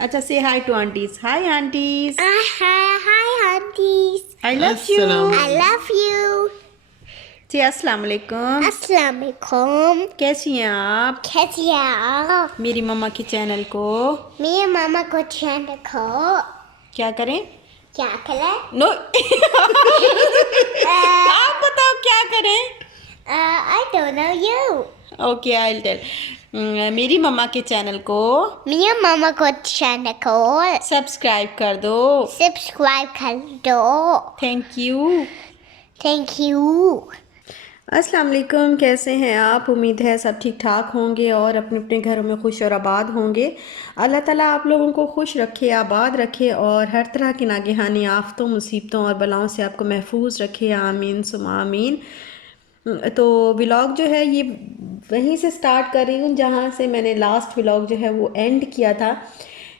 अच्छा, say hi to aunties. Hi aunties. Hi, aunties. I love you. I love you. Say अस्सलाम वालेकुम. अस्सलाम वालेकुम. कैसी हैं आप? कैसी हैं आप? मेरी मम्मा के चैनल को मेरे मामा को चैनल को क्या करें? क्या करें? नो आप बताओ क्या करें? I don't know you. Okay, I tell. मेरी मम्मा के चैनल को मेरे मामा को चैनल को सब्सक्राइब कर दो. सब्सक्राइब कर दो. Thank you. Thank you. अस्सलाम वालेकुम. कैसे हैं आप? उम्मीद है सब ठीक ठाक होंगे और अपने अपने घरों में खुश और आबाद होंगे. अल्लाह ताला आप लोगों को खुश रखे, आबाद रखे और हर तरह की नागहानी आफतों, मुसीबतों और बलाओं से आपको महफूज रखे. आमीन सुमा आमीन. तो व्लॉग जो है ये वहीं से स्टार्ट कर रही हूँ जहाँ से मैंने लास्ट व्लॉग जो है वो एंड किया था.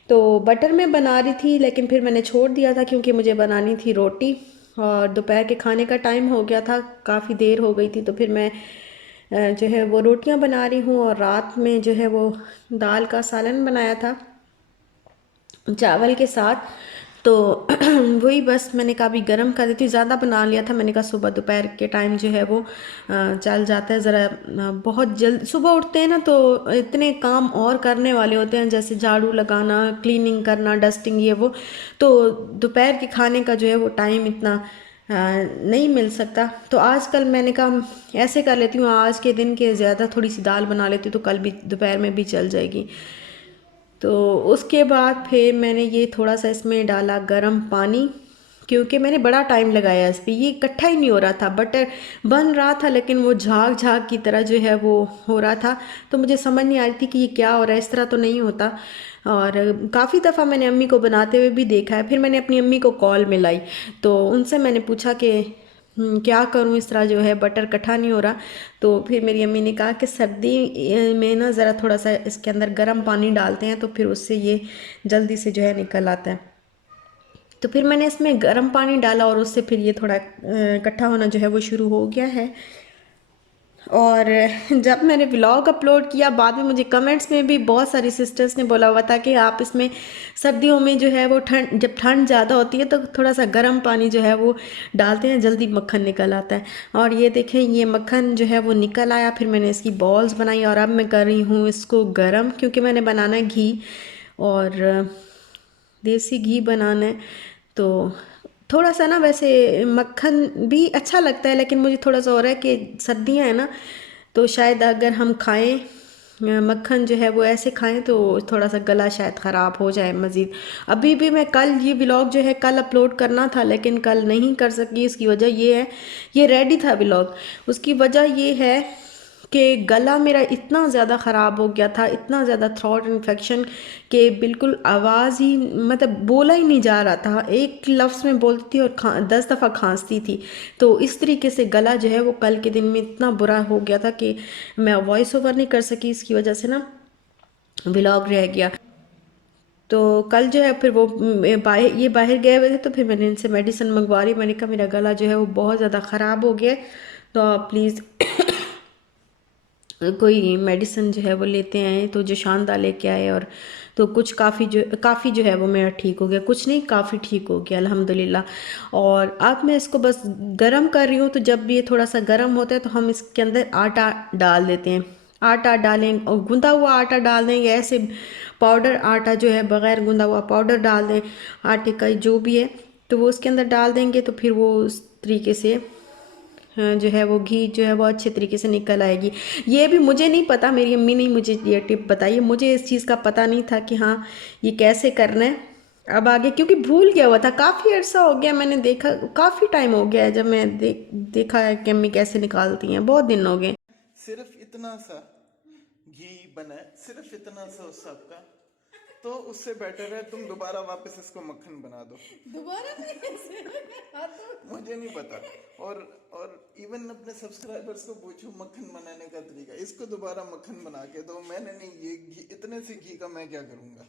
तो बटर में बना रही थी लेकिन फिर मैंने छोड़ दिया था क्योंकि मुझे बनानी थी रोटी और दोपहर के खाने का टाइम हो गया था, काफ़ी देर हो गई थी. तो फिर मैं जो है वो रोटियां बना रही हूँ और रात में जो है वो दाल का सालन बनाया था चावल के साथ. तो वही बस मैंने कहा अभी गर्म कर देती हूँ. ज़्यादा बना लिया था, मैंने कहा सुबह दोपहर के टाइम जो है वो चल जाता है ज़रा. बहुत जल्द सुबह उठते हैं ना तो इतने काम और करने वाले होते हैं, जैसे झाड़ू लगाना, क्लीनिंग करना, डस्टिंग, ये वो. तो दोपहर के खाने का जो है वो टाइम इतना नहीं मिल सकता. तो आजकल मैंने कहा ऐसे कर लेती हूँ, आज के दिन के ज़्यादा थोड़ी सी दाल बना लेती हूँ तो कल भी दोपहर में भी चल जाएगी. तो उसके बाद फिर मैंने ये थोड़ा सा इसमें डाला गरम पानी क्योंकि मैंने बड़ा टाइम लगाया इस पर. ये इकट्ठा ही नहीं हो रहा था, बटर बन रहा था लेकिन वो झाग झाग की तरह जो है वो हो रहा था. तो मुझे समझ नहीं आ रही थी कि ये क्या हो रहा है, इस तरह तो नहीं होता. और काफ़ी दफ़ा मैंने अम्मी को बनाते हुए भी देखा है. फिर मैंने अपनी अम्मी को कॉल मिलाई तो उनसे मैंने पूछा कि क्या करूं, इस तरह जो है बटर इकट्ठा नहीं हो रहा. तो फिर मेरी अम्मी ने कहा कि सर्दी में ना ज़रा थोड़ा सा इसके अंदर गर्म पानी डालते हैं तो फिर उससे ये जल्दी से जो है निकल आता है. तो फिर मैंने इसमें गर्म पानी डाला और उससे फिर ये थोड़ा इकट्ठा होना जो है वो शुरू हो गया है. और जब मैंने व्लॉग अपलोड किया बाद में मुझे कमेंट्स में भी बहुत सारी सिस्टर्स ने बोला हुआ था कि आप इसमें सर्दियों में जो है वो जब ठंड ज़्यादा होती है तो थोड़ा सा गर्म पानी जो है वो डालते हैं, जल्दी मक्खन निकल आता है. और ये देखें, ये मक्खन जो है वो निकल आया. फिर मैंने इसकी बॉल्स बनाई और अब मैं कर रही हूँ इसको गर्म क्योंकि मैंने बनाना है घी और देसी घी बनाना है. तो थोड़ा सा ना वैसे मक्खन भी अच्छा लगता है लेकिन मुझे थोड़ा सा हो रहा है कि सर्दियाँ हैं ना तो शायद अगर हम खाएं मक्खन जो है वो ऐसे खाएं तो थोड़ा सा गला शायद ख़राब हो जाए मज़ीद. अभी भी मैं कल ये व्लॉग जो है कल अपलोड करना था लेकिन कल नहीं कर सकी. उसकी वजह ये है, ये रेडी था व्लॉग, उसकी वजह ये है कि गला मेरा इतना ज़्यादा ख़राब हो गया था, इतना ज़्यादा थ्रोट इन्फेक्शन कि बिल्कुल आवाज़ ही मतलब बोला ही नहीं जा रहा था. एक लफ्ज़ में बोलती थी और 10 दफ़ा खांसती थी. तो इस तरीके से गला जो है वो कल के दिन में इतना बुरा हो गया था कि मैं वॉइस ओवर नहीं कर सकी. इसकी वजह से ना व्लॉग रह गया. तो कल जो है फिर वो ये बाहर गए हुए थे तो फिर मैंने इनसे मेडिसिन मंगवा रही. मैंने कहा मेरा गला जो है वो बहुत ज़्यादा ख़राब हो गया है तो आप प्लीज़ कोई मेडिसिन जो है वो लेते आए. तो जो शानदार लेके आए और तो कुछ काफ़ी जो है वो मेरा ठीक हो गया. कुछ नहीं, काफ़ी ठीक हो गया अल्हम्दुलिल्लाह. और अब मैं इसको बस गरम कर रही हूँ. तो जब भी ये थोड़ा सा गरम होता है तो हम इसके अंदर आटा डाल देते हैं. आटा डालें और गूंदा हुआ आटा डाल दें या ऐसे पाउडर आटा जो है बग़ैर गूंदा हुआ पाउडर डाल दें आटे का जो भी है. तो वो उसके अंदर डाल देंगे तो फिर वो उस तरीके से जो है वो घी जो है वो अच्छे तरीके से निकल आएगी. ये भी मुझे नहीं पता, मेरी अम्मी ने मुझे ये टिप बताई है. मुझे इस चीज़ का पता नहीं था कि हाँ ये कैसे करना है. अब आगे क्योंकि भूल गया हुआ था, काफ़ी अर्सा हो गया, मैंने देखा काफ़ी टाइम हो गया है जब मैं देखा है कि अम्मी कैसे निकालती हैं, बहुत दिन हो गए. सिर्फ इतना सा घी बना है, सिर्फ इतना सा उस सबका, तो उससे बेटर है तुम दोबारा वापस इसको मक्खन बना दो. दोबारा मुझे नहीं पता. और इवन अपने सब्सक्राइबर्स को पूछूं मक्खन बनाने का तरीका, इसको दोबारा मक्खन बना के दो. मैंने नहीं, ये घी, इतने से घी का मैं क्या करूंगा.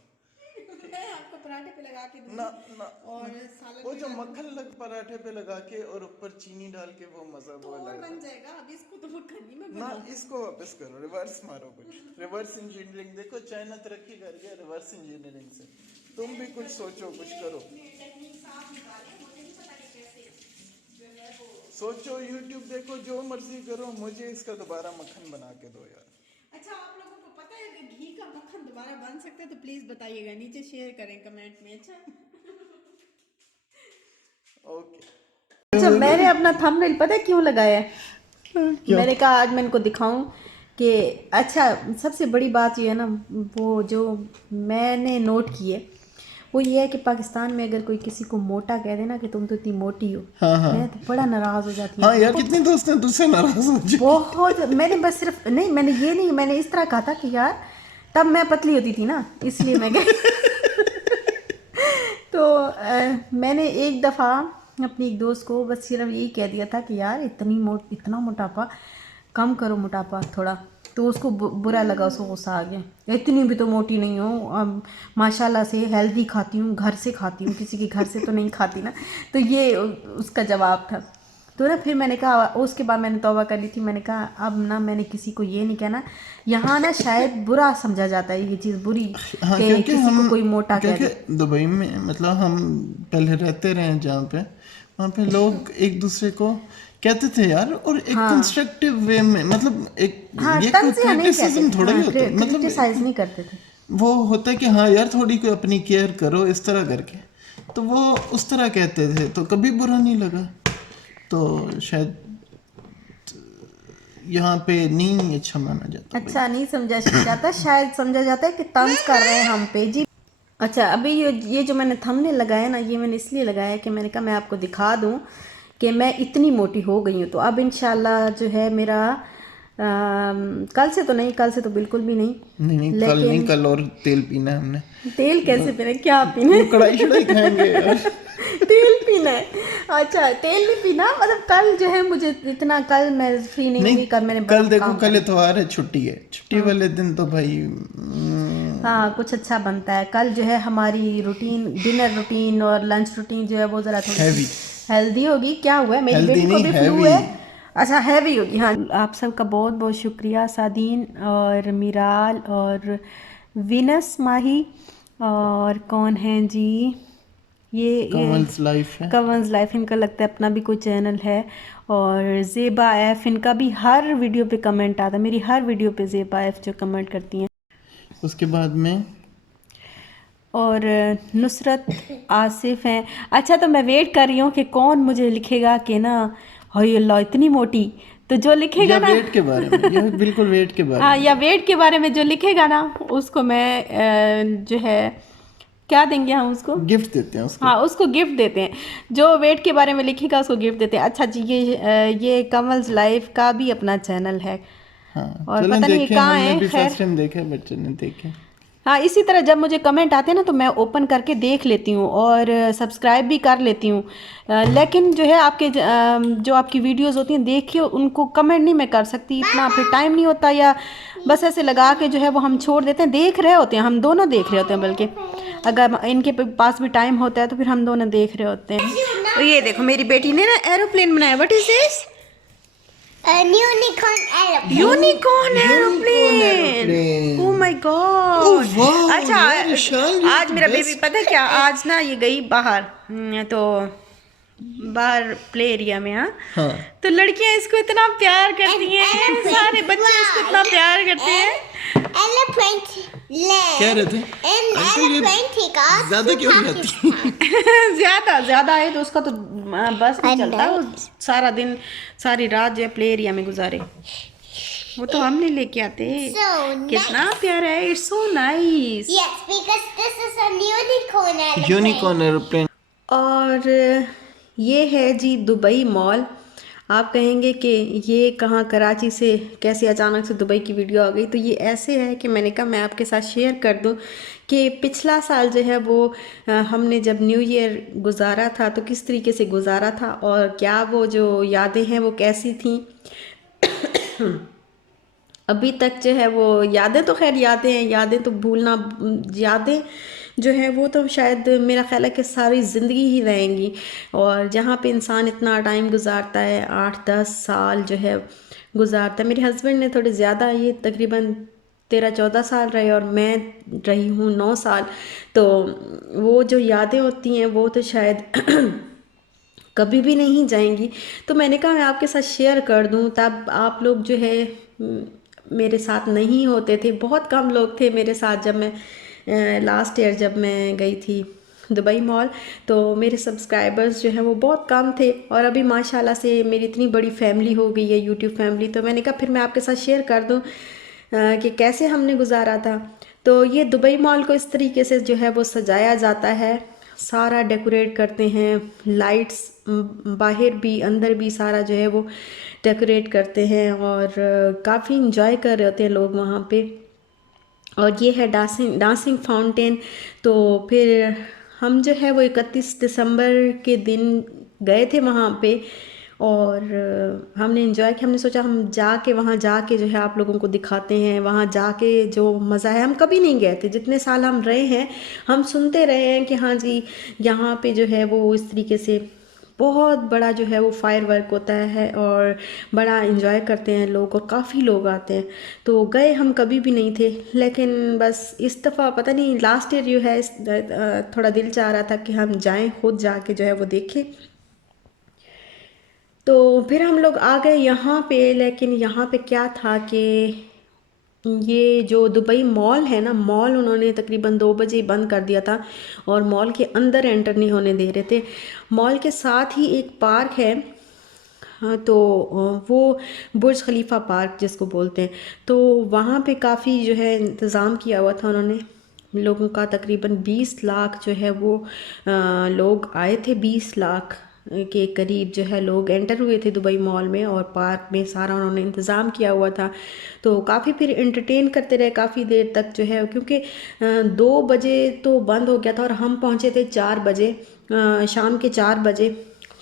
मैं आपको पराठे पे लगा के दूंगी ना ना और सालन वो में जो डाल मक्खन लग पराठे पे लगा के और ऊपर चीनी डाल के वो मजा वो और अलग बन है. जाएगा. अब इसको तो मक्खन नहीं मैं ना, बनाऊंगी. इसको वापस करो, रिवर्स मारो, कुछ रिवर्स इंजीनियरिंग. देखो चाइना तरक्की कर गया रिवर्स इंजीनियरिंग से. तुम भी कुछ सोचो, कुछ करो, सोचो, यूट्यूब देखो, जो मर्जी करो, मुझे इसका दोबारा मक्खन बना के दो यार। अच्छा, आप लोगों को पता है कि घी का मक्खन दोबारा बन सकता है? तो प्लीज बताइएगा, नीचे शेयर करें कमेंट में। अच्छा ओके। अच्छा, मैंने अपना थंबनेल पता है क्यों लगाया है? मैंने कहा आज मैं इनको दिखाऊं कि अच्छा, सबसे बड़ी बात ये है ना, वो जो मैंने नोट की है वो ये है कि पाकिस्तान में अगर कोई किसी को मोटा कह दे ना कि तुम तो इतनी मोटी हो, हाँ हाँ मैं तो बड़ा नाराज हो जाती हूँ। हाँ यार, कितने दोस्त हैं तुझसे नाराज हो जाए। बहुत, मैंने बस सिर्फ नहीं, मैंने ये नहीं, मैंने इस तरह कहा था कि यार तब मैं पतली होती थी ना, इसलिए मैं तो मैंने एक दफ़ा अपनी एक दोस्त को बस सिर्फ यही कह दिया था कि यार इतना मोटापा कम करो, मोटापा थोड़ा। तो उसको बुरा लगा, उसको गुस्सा आ गया, इतनी भी तो मोटी नहीं हूँ, माशाल्लाह से हेल्दी खाती हूँ, घर से खाती हूँ, किसी के घर से तो नहीं खाती ना। तो ये उसका जवाब था। तो ना फिर मैंने कहा, उसके बाद मैंने तौबा कर ली थी, मैंने कहा अब ना मैंने किसी को ये नहीं कहना, यहाँ ना शायद बुरा समझा जाता है, ये चीज़ बुरी हाँ, कि क्योंकि किसी हम को कोई मोटा कह दे। क्योंकि दुबई में मतलब हम पहले रहते रहे जहाँ पे, वहाँ पे लोग एक दूसरे को कहते थे यार, और एक कंस्ट्रक्टिव वे में, मतलब एक हाँ, ये कोई तंज़िया नहीं कहते क्रिटिसिज्म थे, थोड़ा ही हाँ, होता है, मतलब क्रिटिसाइज नहीं करते थे। वो होता है कि हाँ यार थोड़ी कोई अपनी केयर करो इस तरह करके, तो वो उस तरह कहते थे, तो कभी बुरा नहीं लगा। तो शायद यहाँ पे नहीं अच्छा माना जाता भाई। अच्छा, नहीं समझा जाता, शायद समझा जाता है कि तंज कर रहे हैं हम पे जी। अच्छा, अभी ये जो मैंने थंबनेल लगाया ना, ये मैंने इसलिए लगाया कि मैंने कहा मैं आपको दिखा दूं कि मैं इतनी मोटी हो गई हूँ। तो अब इंशाल्लाह जो है मेरा कल से तो नहीं, कल से तो बिल्कुल भी नहीं, नहीं कल नहीं, कल और तेल पीना है हमने। तेल कैसे पीना, क्या पीना है? कढ़ाई शढ़ाई खाएंगे यार। तेल पीना है? अच्छा, तेल नहीं पीना, मतलब कल जो है मुझे इतना, कल मैं फ्री नहीं हुई, कल मैंने कल बड़ा देखो, काम कल इतवार है, छुट्टी है, छुट्टी वाले दिन तो भाई हाँ कुछ अच्छा बनता है। कल जो है हमारी रूटीन, डिनर रूटीन और लंच रूटीन जो है वो ज़रा थोड़ी हैवी, हेल्दी होगी। क्या हुआ है, मेरी हेल्दी बेटी को नहीं भी फ्लू हैवी। है। अच्छा, हैवी होगी, हाँ। आप सबका बहुत बहुत शुक्रिया, सादीन और मिराल और विनस माही, और कौन हैं जी, ये कमल्स लाइफ है, कवंस लाइफ, इनका लगता है अपना भी कोई चैनल है। और ज़ेबा एफ, इनका भी हर वीडियो पे कमेंट आता है, मेरी हर वीडियो पे ज़ेबा एफ जो कमेंट करती हैं। उसके बाद में और नुसरत आसिफ हैं। अच्छा, तो मैं वेट कर रही हूँ कि कौन मुझे लिखेगा कि ना हाय अल्लाह इतनी मोटी, तो जो लिखेगा या ना वेट के बारे में, या बिल्कुल वेट के बारे हाँ, में, या वेट के बारे में जो लिखेगा ना उसको मैं जो है क्या देंगे हम उसको, गिफ्ट देते हैं उसको। हाँ उसको गिफ्ट देते हैं। जो वेट के बारे में लिखेगा उसको गिफ्ट देते हैं। अच्छा जी, ये कमल्स लाइफ का भी अपना चैनल है, हाँ और चलें पता नहीं देखें, कहाँ हमने है, भी खैर। फर्स्ट टाइम देखा है, बच्चे ने देखे। हाँ, इसी तरह जब मुझे कमेंट आते हैं ना तो मैं ओपन करके देख लेती हूँ और सब्सक्राइब भी कर लेती हूँ। लेकिन जो है आपके जो आपकी वीडियोस होती हैं देखिए, उनको कमेंट नहीं मैं कर सकती, इतना फिर टाइम नहीं होता, या बस ऐसे लगा के जो है वो हम छोड़ देते हैं। देख रहे होते हैं, हम दोनों देख रहे होते हैं, बल्कि अगर इनके पास भी टाइम होता है तो फिर हम दोनों देख रहे होते हैं। तो ये देखो मेरी बेटी ने ना एरोप्लेन बनाया। What is this? Unicorn aeroplane. Unicorn aeroplane, aeroplane. Oh my god. Oh वाह अच्छा, यार, विशाल, you are आज the मेरा बेबी best. पता है क्या, आज ना ये गई बाहर, तो बाहर प्ले एरिया में, हाँ। हाँ तो लड़कियां इसको इतना प्यार करती हैं, सारे बच्चे इसको इतना प्यार करते हैं। Elephant land. कह रहे थे And अंकल ये elephant take us ज्यादा to क्यों हो जाती Pakistan. ज्यादा है तो उसका तो बस नहीं And चलता, वो सारा दिन सारी रात जो है प्ले एरिया में गुजारे। वो तो हमने लेके आते। So कितना प्यारा है, it's so nice. Yes, because this is a unicorn elephant. Unicorn aeroplane. और ये है जी दुबई मॉल। आप कहेंगे कि ये कहाँ, कराची से कैसे अचानक से दुबई की वीडियो आ गई? तो ये ऐसे है कि मैंने कहा मैं आपके साथ शेयर कर दूं कि पिछला साल जो है वो हमने जब न्यू ईयर गुजारा था तो किस तरीके से गुजारा था, और क्या वो जो यादें हैं वो कैसी थी। अभी तक जो है वो यादें तो खैर यादें हैं, यादें तो भूलना, यादें जो है वो तो शायद मेरा ख्याल है कि सारी ज़िंदगी ही रहेंगी। और जहाँ पे इंसान इतना टाइम गुजारता है, 8-10 साल जो है गुजारता है। मेरे हस्बैंड ने थोड़े ज़्यादा, ये तकरीबन 13-14 साल रहे और मैं रही हूँ 9 साल। तो वो जो यादें होती हैं वो तो शायद कभी भी नहीं जाएंगी। तो मैंने कहा मैं आपके साथ शेयर कर दूं, तब आप लोग जो है मेरे साथ नहीं होते थे, बहुत कम लोग थे मेरे साथ जब मैं लास्ट ईयर जब मैं गई थी दुबई मॉल। तो मेरे सब्सक्राइबर्स जो हैं वो बहुत कम थे और अभी माशाल्लाह से मेरी इतनी बड़ी फैमिली हो गई है, यूट्यूब फैमिली। तो मैंने कहा फिर मैं आपके साथ शेयर कर दूं कि कैसे हमने गुजारा था। तो ये दुबई मॉल को इस तरीके से जो है वो सजाया जाता है, सारा डेकोरेट करते हैं, लाइट्स बाहर भी अंदर भी सारा जो है वो डेकोरेट करते हैं और काफ़ी इंजॉय कर रहे होते हैं लोग वहाँ पे। और ये है डांसिंग फाउंटेन। तो फिर हम जो है वो 31 दिसंबर के दिन गए थे वहाँ पे और हमने एंजॉय किया। हमने सोचा हम जाके वहाँ जाके जो है आप लोगों को दिखाते हैं, वहाँ जाके जो मज़ा है। हम कभी नहीं गए थे, जितने साल हम रहे हैं हम सुनते रहे हैं कि हाँ जी यहाँ पे जो है वो इस तरीके से बहुत बड़ा जो है वो फायर वर्क होता है और बड़ा एंजॉय करते हैं लोग और काफ़ी लोग आते हैं। तो गए हम कभी भी नहीं थे, लेकिन बस इस दफ़ा पता नहीं लास्ट ईयर जो है थोड़ा दिल चाह रहा था कि हम जाएं, खुद जाके जो है वो देखें। तो फिर हम लोग आ गए यहाँ पे। लेकिन यहाँ पे क्या था कि ये जो दुबई मॉल है ना, मॉल उन्होंने तकरीबन 2 बजे बंद कर दिया था और मॉल के अंदर एंटर नहीं होने दे रहे थे। मॉल के साथ ही एक पार्क है, हाँ, तो वो बुर्ज खलीफा पार्क जिसको बोलते हैं। तो वहाँ पे काफ़ी जो है इंतज़ाम किया हुआ था उन्होंने लोगों का। तकरीबन 20 लाख जो है वो लोग आए थे, 20 लाख के करीब जो है लोग एंटर हुए थे दुबई मॉल में और पार्क में सारा उन्होंने इंतज़ाम किया हुआ था। तो काफ़ी फिर एंटरटेन करते रहे काफ़ी देर तक जो है, क्योंकि 2 बजे तो बंद हो गया था और हम पहुँचे थे 4 बजे, शाम के 4 बजे।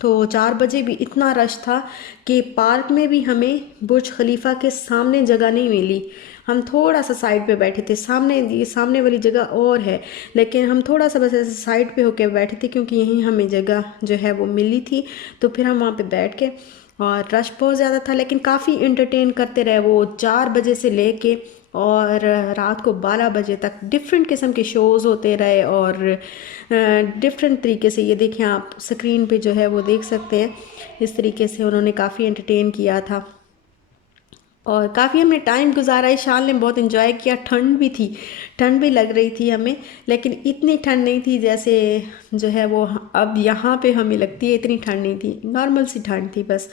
तो 4 बजे भी इतना रश था कि पार्क में भी हमें बुर्ज खलीफा के सामने जगह नहीं मिली। हम थोड़ा सा साइड पे बैठे थे, सामने वाली जगह और है, लेकिन हम थोड़ा सा बस ऐसे साइड पे होके बैठे थे क्योंकि यहीं हमें जगह जो है वो मिली थी। तो फिर हम वहाँ पे बैठ के, और रश बहुत ज़्यादा था लेकिन काफ़ी इंटरटेन करते रहे वो 4 बजे से लेके और रात को 12 बजे तक डिफरेंट किस्म के शोज़ होते रहे। और डिफरेंट तरीके से, ये देखें आप स्क्रीन पे जो है वो देख सकते हैं, इस तरीके से उन्होंने काफ़ी एंटरटेन किया था और काफ़ी हमने टाइम गुजारा। इस शाल ने बहुत इन्जॉय किया। ठंड भी थी, ठंड भी लग रही थी हमें, लेकिन इतनी ठंड नहीं थी जैसे जो है वो अब यहाँ पे हमें लगती है। इतनी ठंड नहीं थी, नॉर्मल सी ठंड थी बस।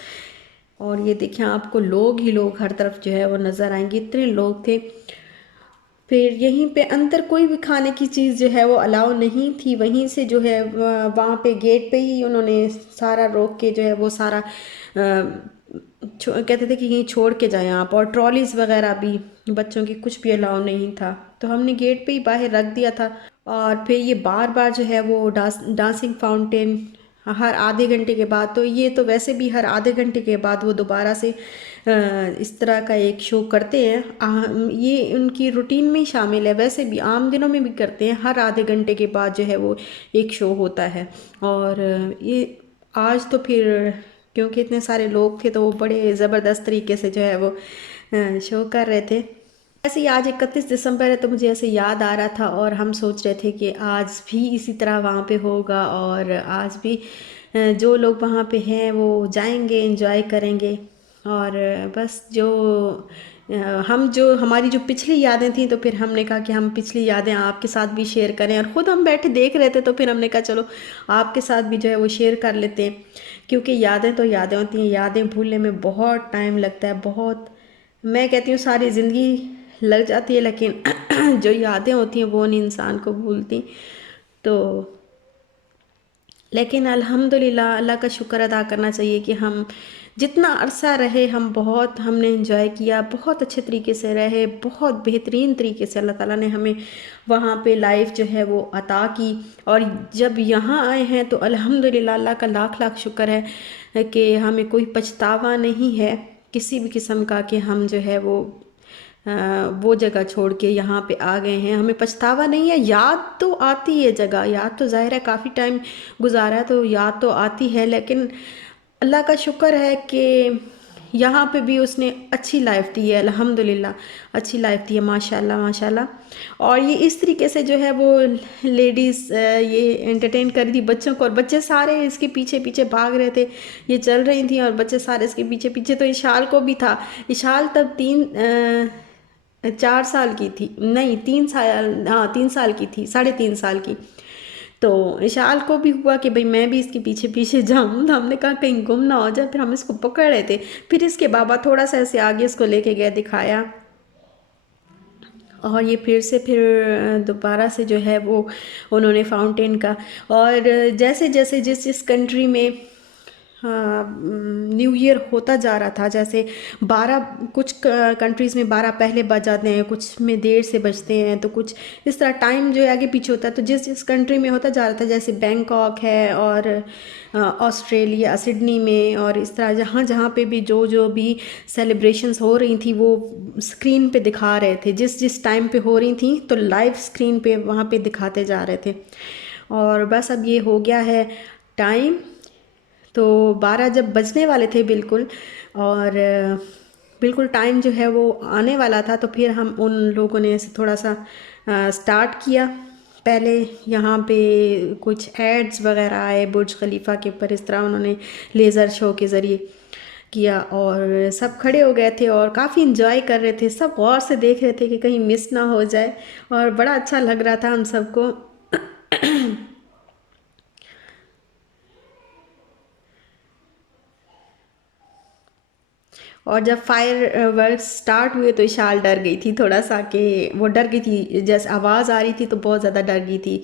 और ये देखें आपको लोग ही लोग हर तरफ जो है वो नज़र आएंगे, इतने लोग थे। फिर यहीं पे अंदर कोई भी खाने की चीज़ जो है वो अलाउ नहीं थी। वहीं से जो है वहाँ पे गेट पे ही उन्होंने सारा रोक के जो है वो सारा कहते थे कि यहीं छोड़ के जाएं आप। और ट्रॉलीज़ वगैरह भी बच्चों की कुछ भी अलाउ नहीं था, तो हमने गेट पे ही बाहर रख दिया था। और फिर ये बार बार जो है वो डांसिंग फाउंटेन हर आधे घंटे के बाद, तो ये तो वैसे भी हर आधे घंटे के बाद वो दोबारा से इस तरह का एक शो करते हैं। ये उनकी रूटीन में ही शामिल है, वैसे भी आम दिनों में भी करते हैं। हर आधे घंटे के बाद जो है वो एक शो होता है। और ये आज तो फिर क्योंकि इतने सारे लोग थे तो वो बड़े ज़बरदस्त तरीके से जो है वो शो कर रहे थे। ऐसे ही आज 31 दिसंबर है तो मुझे ऐसे याद आ रहा था और हम सोच रहे थे कि आज भी इसी तरह वहाँ पे होगा और आज भी जो लोग वहाँ पे हैं वो जाएंगे, एंजॉय करेंगे। और बस जो हमारी जो पिछली यादें थी, तो फिर हमने कहा कि हम पिछली यादें आपके साथ भी शेयर करें। और ख़ुद हम बैठे देख रहे थे तो फिर हमने कहा चलो आपके साथ भी जो है वो शेयर कर लेते हैं, क्योंकि यादें तो यादें होती हैं। यादें भूलने में बहुत टाइम लगता है, बहुत, मैं कहती हूँ सारी ज़िंदगी लग जाती है, लेकिन जो यादें होती हैं वो नहीं इंसान को भूलती। तो लेकिन अल्हम्दुलिल्लाह अल्लाह का शुक्र अदा करना चाहिए कि हम जितना अरसा रहे हमने एंजॉय किया, बहुत अच्छे तरीके से रहे, बहुत बेहतरीन तरीके से अल्लाह ताला ने हमें वहाँ पे लाइफ जो है वो अता की। और जब यहाँ आए हैं तो अल्हम्दुलिल्लाह अल्लाह का लाख लाख शुक्र है कि हमें कोई पछतावा नहीं है किसी भी किस्म का कि हम जो है वो जगह छोड़ के यहाँ पे आ गए हैं। हमें पछतावा नहीं है, याद तो आती है जगह, याद तो ज़ाहिर है काफ़ी टाइम गुजारा है तो याद तो आती है, लेकिन अल्लाह का शुक्र है कि यहाँ पे भी उसने अच्छी लाइफ दी है, अल्हम्दुलिल्लाह अच्छी लाइफ दी है, माशाल्लाह माशाल्लाह। और ये इस तरीके से जो है वो लेडीज़ ये एंटरटेन कर रही थी बच्चों को, और बच्चे सारे इसके पीछे पीछे भाग रहे थे, ये चल रही थी और बच्चे सारे इसके पीछे पीछे। तो इशाल को भी था, इशाल तब 4 साल की थी, नहीं 3 साल, हाँ 3 साल की थी, 3.5 साल की। तो इशाल को भी हुआ कि भाई मैं भी इसके पीछे पीछे जाऊं, तो हमने कहा कहीं गुम ना हो जाए, फिर हम इसको पकड़ रहे थे। फिर इसके बाबा थोड़ा सा ऐसे आगे इसको लेके गए, दिखाया, और ये फिर से फिर दोबारा से जो है वो उन्होंने फाउंटेन का। और जैसे जैसे जिस जिस कंट्री में न्यू ईयर होता जा रहा था, जैसे 12 कुछ कंट्रीज़ में 12 पहले बज जाते हैं, कुछ में देर से बजते हैं, तो कुछ इस तरह टाइम जो है आगे पीछे होता है। तो जिस जिस कंट्री में होता जा रहा था, जैसे बैंकॉक है और ऑस्ट्रेलिया सिडनी में, और इस तरह जहाँ जहाँ पे भी जो जो भी सेलिब्रेशंस हो रही थी वो स्क्रीन पे दिखा रहे थे, जिस जिस टाइम पे हो रही थी तो लाइव स्क्रीन पे वहाँ पे दिखाते जा रहे थे। और बस अब ये हो गया है टाइम, तो 12 जब बजने वाले थे बिल्कुल, और बिल्कुल टाइम जो है वो आने वाला था, तो फिर हम उन लोगों ने ऐसे थोड़ा सा स्टार्ट किया। पहले यहाँ पे कुछ एड्स वगैरह आए बुर्ज खलीफा के ऊपर, इस तरह उन्होंने लेज़र शो के ज़रिए किया, और सब खड़े हो गए थे और काफ़ी इंजॉय कर रहे थे, सब गौर से देख रहे थे कि कहीं मिस ना हो जाए, और बड़ा अच्छा लग रहा था हम सबको। और जब फायर वर्क स्टार्ट हुए तो इशाल डर गई थी थोड़ा सा, कि वो डर गई थी, जैसे आवाज़ आ रही थी तो बहुत ज़्यादा डर गई थी।